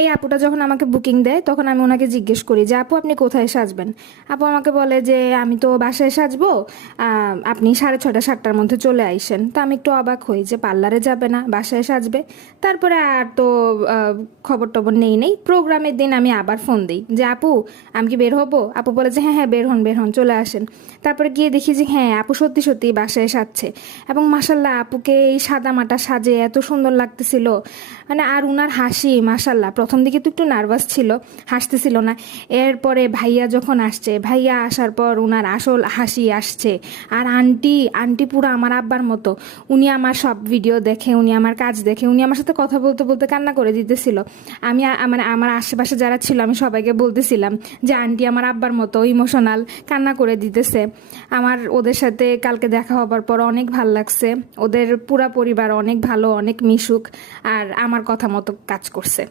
এই আপুটা যখন আমাকে বুকিং দেয়, তখন আমি ওনাকে জিজ্ঞেস করি যে, আপু, আপনি কোথায় সাজবেন আপু আমাকে বলে যে, আমি তো বাসায় সাজবো আপনি সাড়ে ছটা সাতটার মধ্যে চলে আইসেন। তো আমি একটু অবাক হই যে, পার্লারে যাবে না, বাসায় সাজবে তারপরে আর তো খবর টবর নেই নেই। প্রোগ্রামের দিন আমি আবার ফোন দিই যে, আপু, আমি কি বের হব? আপু বলে যে হ্যাঁ হ্যাঁ বের হন বের হন, চলে আসেন। তারপরে গিয়ে দেখি যে হ্যাঁ আপু সত্যি সত্যি বাসায় সাজছে এবং মাসাল্লাহ আপুকে এই সাদা মাটা সাজে এত সুন্দর লাগতেছিল। মানে আর উনার হাসি মাসাল্লাহ প্রথম দিকে তো একটু নার্ভাস ছিল, হাসতেছিল না। এরপরে ভাইয়া যখন আসছে, ভাইয়া আসার পর উনার আসল হাসি আসছে। আর আন্টি আন্টি পুরো আমার আব্বার মতো। উনি আমার সব ভিডিও দেখে, উনি আমার কাজ দেখে, উনি আমার সাথে কথা বলতে বলতে কান্না করে দিতেছিল। আমি মানে আমার আশেপাশে যারা ছিল, আমি সবাইকে বলতেছিলাম যে, আন্টি আমার আব্বার মতো ইমোশনাল কান্না করে দিতেছে। আমার ওদের সাথে কালকে দেখা হবার পর অনেক ভালো লাগছে। ওদের পুরা পরিবার অনেক ভালো, অনেক মিশুক। আর আমার কথা মতো কাজ করছে।